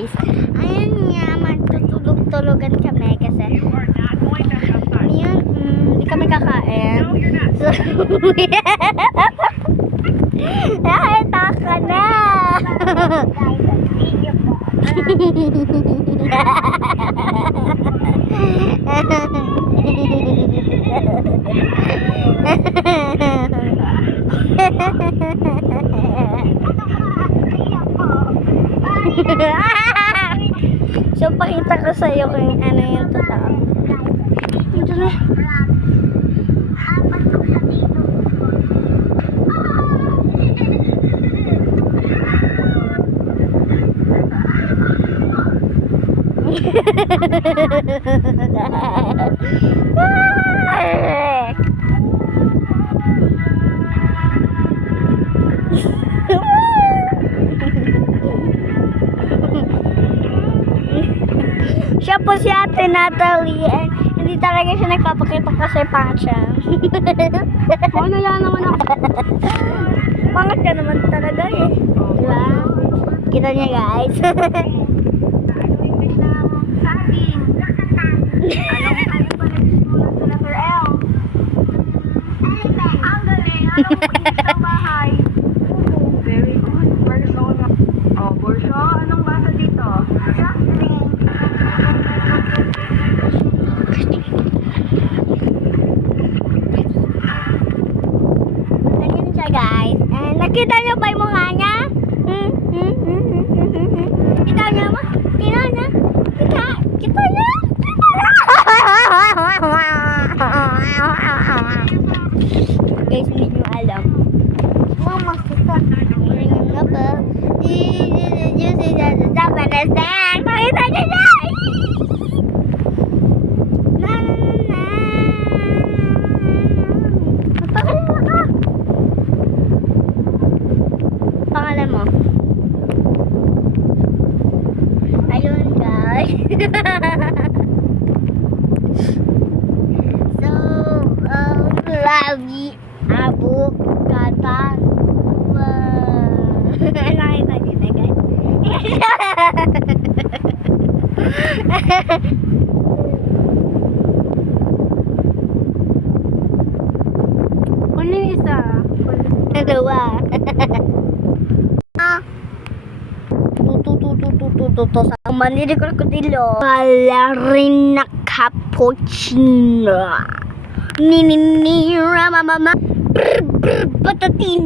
guys. Ayun nga, magtutulog-tulugan kami kasi yun, hindi kami kakain. So, nakita ka na. So, pakita ko sa iyo kung ano yung totoo. Ito na. Siya po si Ate Natalie and hindi talaga siya nagpapakita kasi pangit siya. Ano yan naman ako? Pangit ka naman talaga eh. Diba? Kita niya guys. Very good. Borso. Oh, Borso. Anong basa dito? Ganyan siya guys. And nakita niyo ba yung mukha niya? Kita niyo ba? Kita niya? Kita niya? Guys, hindi niyo alam. Mama, kita. Nga ba? Pakita niyo na! Magpakalim mo ka! Pangalan mo? Ayun guys. So, lagi abuk kata nakita niyo na guys. Ano yung isa? Dalawa. Tutututututututo sa manili krokodilo. Ballerina cappuccino. Ni ramamama. Patatin.